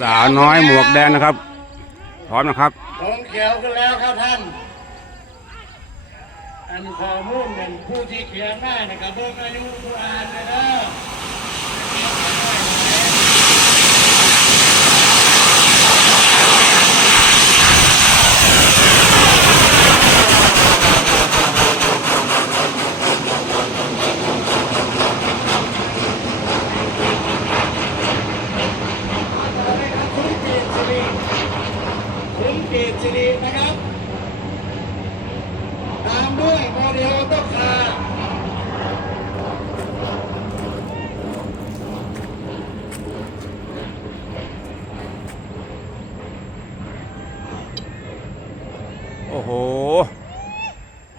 สาวน้อยหมวกแดงนะครับ พร้อมนะครับธงเขียวขึ้นแล้วครับท่าน อันขอมุ่งเป็นผู้ที่เขียนได้นะครับเบิ่งอายุอ่านนะครับ คุณเกตสิริคุณ เกตสิรินะครับ ตามด้วยโมเดลต้คาโอ้โห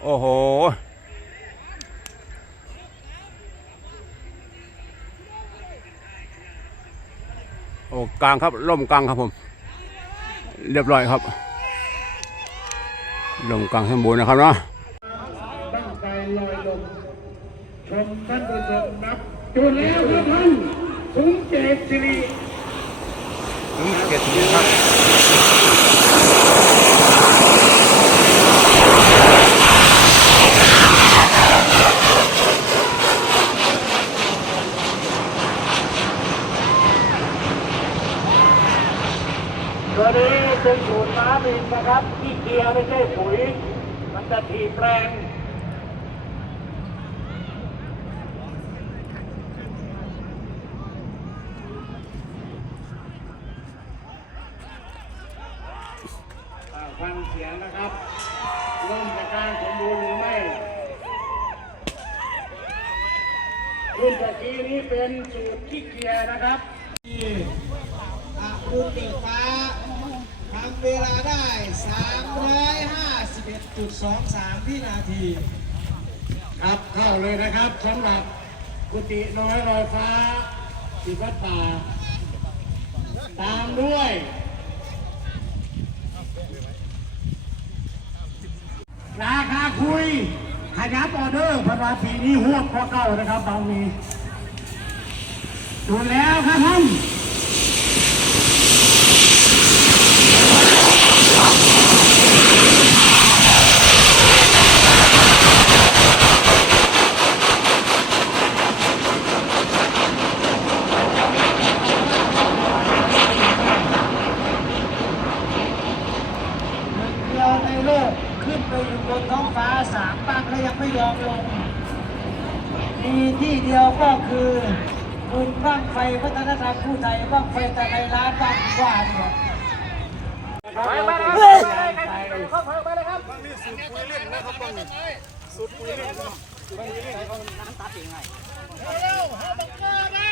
โอ้โห โอ้กลางครับล่มกลางครับผม เรียบร้อยครับล่มกลางข้างบนนะครับเนาะตั้งใจลอยลงชมท่านผู้ชมนับจุดแล้วครับท่านคุณเกตสิริถึงเจ็ดสิบครับ นี้เป็นสูตรม้าบินนะครับที่เกียร์ไม่ใช่ปุ๋ย มันจะถีบแรง อ่าฟังเสียงนะครับร่มจะกลางสมบูรณ์หรือไม่รุ่นตะกี้นี้เป็นสูตรขี้เกียร์นะครับ อาคุณเกิดฟ้าทำ เวลาได้ 351.23วินาที ครับเข้าเลยนะครับสำหรับกุฏิน้อยลอยฟ้าที่วัดป่า ตามด้วยราคาคุยขยับออเดอร์พราะว่าปีนี้หวกพอเก่านะครับบางมีดูแล้วครับท่าน เดียวในโลกขึ้นไปอยู่บนท้องฟ้าสามปังแล้วยังไม่ยอมลง มีที่เดียวก็คือบุญบ้างไฟวัฒนธรรมผู้ไทยบ้างไฟตะไคร้ล้านบ้างว่าเนี่ย ไปไปเลย เข้าไปไปเลยครับมีสุดปุยเล่นนะครับตรงสุดปุยเล่นรัสุดคุยเล่นเขาน้ำตาเปีงไงเร็วเฮาบังเกอร์ได้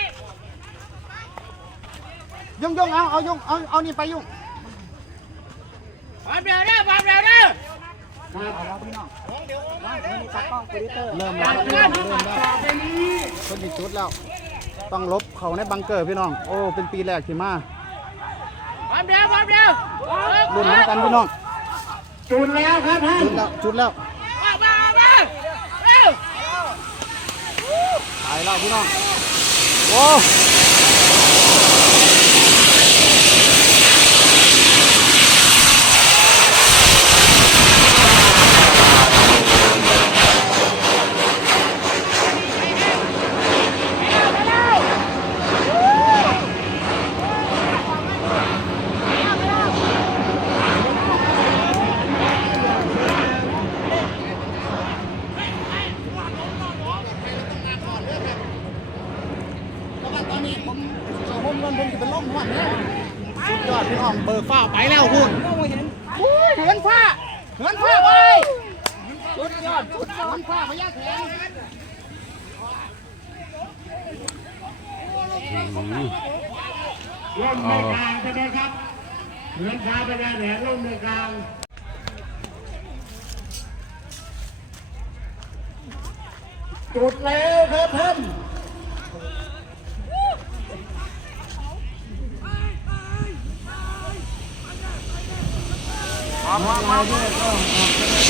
ยงยงเอาเอายุ่งเอาเอานี่ไปยงบอลเร็วเร็วบอลเร็วเร็วครับพี่น้องมีตากล้องคอมพิวเตอร์เริ่มแล้วเริ่มแล้วคนติดชุดแล้วต้องลบเขาในบังเกอร์พี่น้อง โอ้ เป็นปีแรกที่มาความเร็วความเร็วรุ่นเหมืกันพี่น้อง จุดแล้วครับท่านจุดแล้วจุดแล้วออกมาออกมาเร็วตายแล้วพี่น้องโอ้ตอนนี้ผมผมเงินผมจะเป็นล่มหัวเนี่ยสุดยอ ดพี่น้องเบิกฟ้าไปแล้วคุณอุ้ยเหินฟ้าเหินฟ้าไปสุดยอดสุดยอดเหินฟ้าพญาแถนร่มในกลางใช่ไหมครับเหมือนฟ้าไปได้แหนร่มในกลางจุดแล้วครับท่าน เราด้วยก็ออก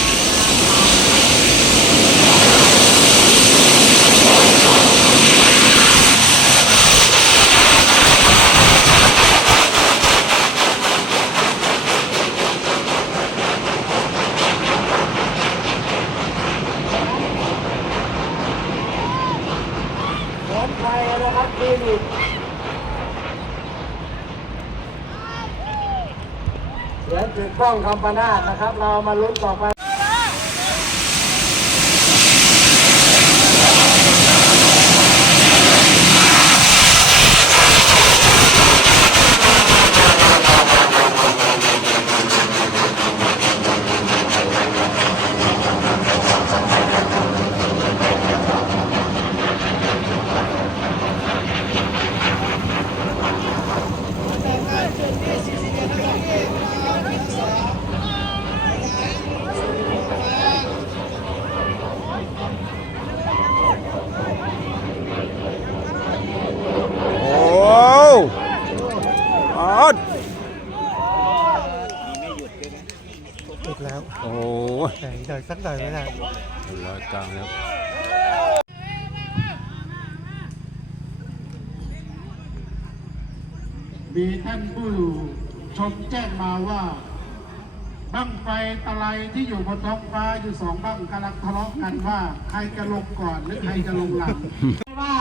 ฝนไทยนะครับดี กล้องคำปนาดนะครับ เรามาลุ้นต่อไป โอ้ออด ติดแล้ว โอ้ ไหน หน่อยสักหน่อยไม่ได้ร้อยกลางครับมีท่านผู้ชมแจ้งมาว่าบั้งไฟตะไลที่อยู่บนท้องฟ้าอยู่สองบั้งกำลังทะเลาะกันว่า ใครจะลงก่อนหรือใครจะลงหลังว่า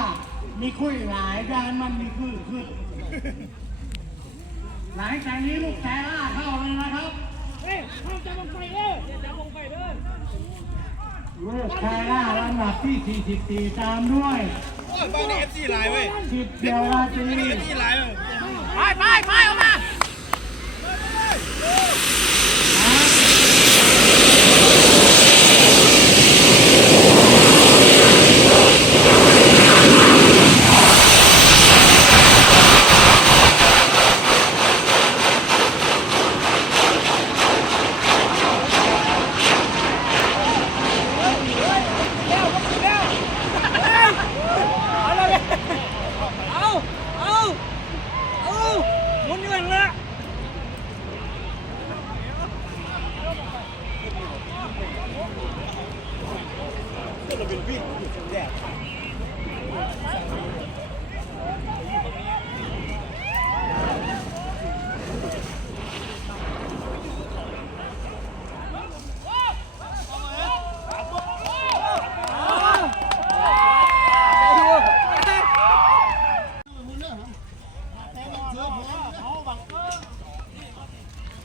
มีคุยหลายยานมันมีคุยขึ้นหลังจากนี้ลูกแพ้ล่าเข้าเลยนะครับลู กแพ้ล่าลำดับที่ 44 ตามด้วยบ้านนี้เอฟซีไลน์เว้ย สิบเดียวราตรี เอฟซีไลน์เว้ย ไปไปไปออกมาเอาเอาเอาหมุนเงินละ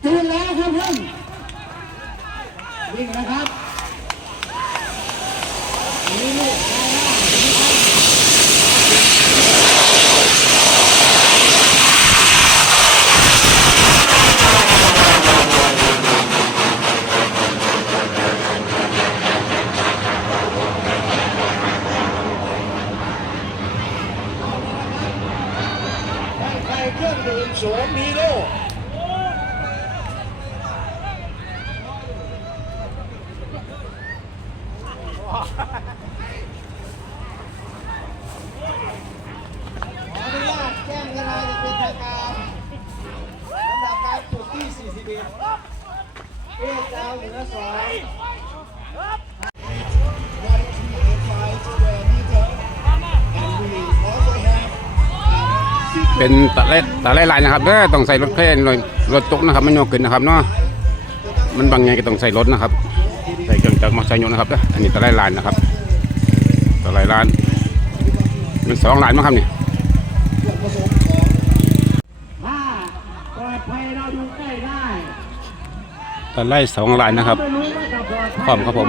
ตื่นแล้วครับท่านวิ่งนะครับนี่ลูกแพ้ล่า ใคร เครื่อง เป็นตะไลตะไลลายนะครับเด้อต้องใส่รถเครนรถรถตุกนะครับมันโยกขึ้นนะครับเนาะมันบางไงก็ต้องใส่รถนะครับใส่เครื่องจักรมาใส่โยกนะครับเด้ออันนี้ตะไลลายนะครับตะไลลานมันสองลายมั้งครับนี่ถ้าปลอดภัยเราอยู่ใกล้ได้ตะไลสองลายนะครับไม่รู้ว่าจะปลอดภัยพร้อมครับผม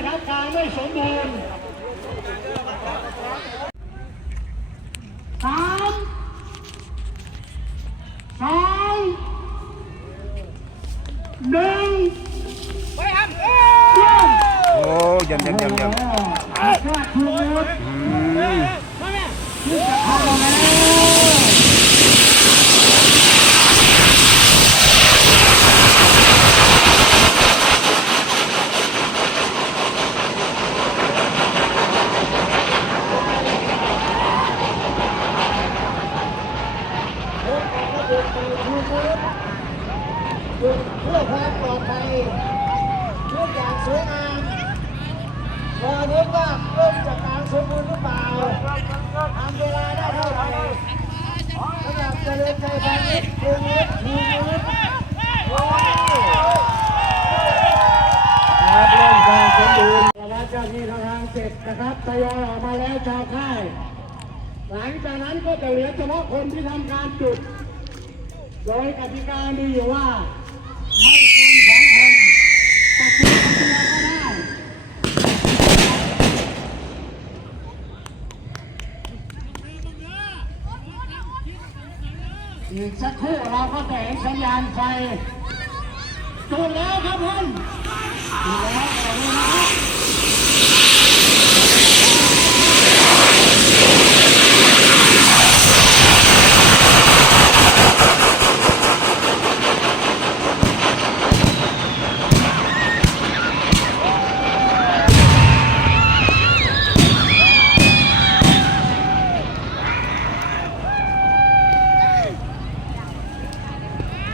มลมหมุนหนุนนะครับกางไม่สมบูรณ์ ยี่ยมเยี่ยมเยี่ยม ยอดทูมุด อืม เข้ามาแล้ว เพื่อความปลอดภัยทุกอย่างสวยงามรอเน้นว่าเริ่มจากการสมบูรณ์หรือเปล่าทำเวลาได้เท่าไหร่สำหรับเจริญใจแฟนนิดหนึ่งนิดหนึ่งนิดโอ้ยครับเริ่มการสมบูรณ์แล้วเจ้าที่ทางเสร็จ นะครับทยอยออกมาแล้วชาวค่าย หลังจากนั้นก็จะเหลือเฉพาะคนที่ทำการจุด โดยกติกามีอยู่ว่า ไม่เกินสองคนต่จุดคนเดียวก็ได้อีกสักครู่เราก็จะเห็นสัญญาณไฟจุดแล้วครับผมจุดแล้วเอาเลยนะครับ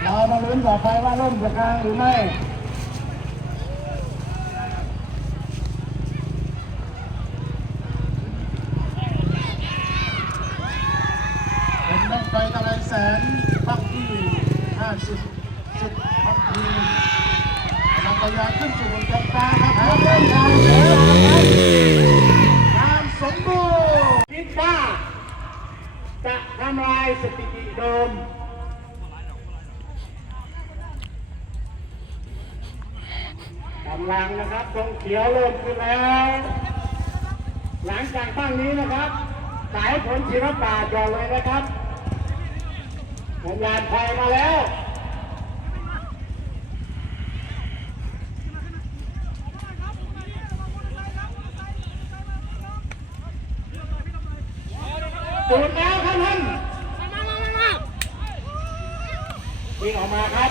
เรามาลุ้นต่อไปว่าร่มจะกลางหรือไม่ เป็นบ้างไฟตะไลแสนบ้างที่ห้าสิบสิบบ้างทีกำลังทยอยขึ้นสู่บนท้องฟ้าครับเริ่มทางแล้วตามสมบูรณ์คิดว่าจะทำลายสถิติเดิม กำลังนะครับตรงเขียวเริ่มขึ้นแล้ว หลังจากตั้งนี้นะครับ สายผลศิลปะจอเลยนะครับสัญญาณไฟมาแล้วจุดแล้วครับท่านวิ่งออกมาครับ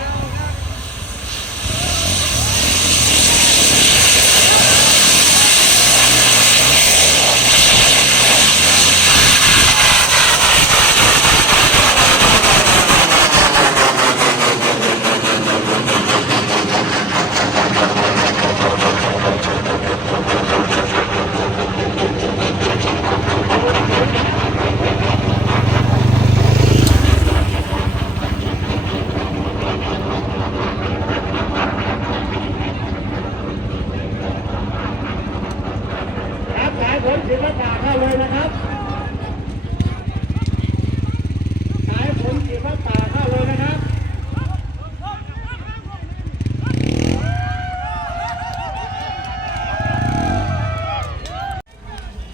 ครับสายผลศิลปะเข้าเลยนะครับสายผลศิลปะเข้าเลยนะครับ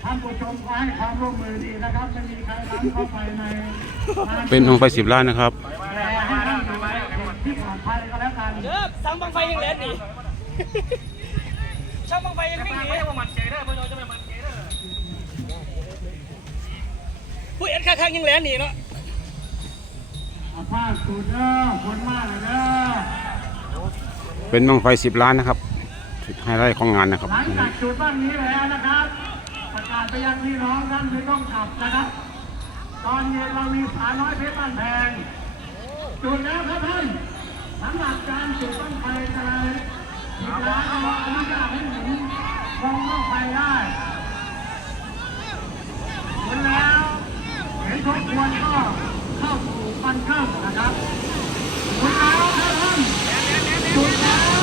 ท่านผู้ชมขอให้ความร่วมมือดีนะครับไม่มีใครล้ำเข้าไปในงานเป็นองค์ไฟสิบล้านนะครับ แต่ให้ท่านอยู่ในที่ปลอดภัยก็แล้วกันเออสั่งบังไฟยังเล่นนี่ ช่างบังไฟยังไม่หนีไม่ว่ามันเจได้พวกเราจะไม่มันเจได้ ผู้เอ็นข้างยังเล่นหนีเนาะอาภาสุดเด้อคนมากเลยเด้อเป็นองไฟสิบล้านนะครับไฮไลท์ของงานนะครับ หลังจากจุดบ้านนี้แล้วนะครับ ประกาศไปยังพี่น้องท่านที่ต้องกลับนะครับ ตอนเย็นเรามีสาน้อยเพชรบ้านแพงจุดแล้วครับท่านสำหรับการจุดบ้านไฟอะไรจุดแล้วเราอนุญาตให้หมุนวงบ้านไฟได้หมุนแล้วเห็น ทบควรก็เข้าสู่ฟันเครื่องนะครับหมุนแล้วครับท่านจุดแล้ว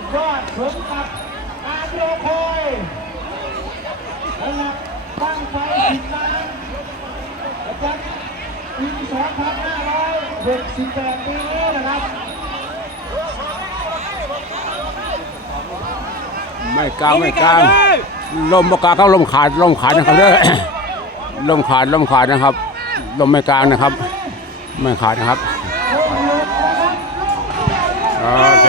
ดยอดสมกับการรอคอยสำหรับบ้งไฟสิบล้านประจำปี2568ปีนี้นะครับ ไม่กลางไม่กลางลมบกาเขาลมขาดลมขาดนะครับเด้อลมขาดลมขาดนะครับลมไม่กลางนะครับ ไม่ขาดนะครับโอเค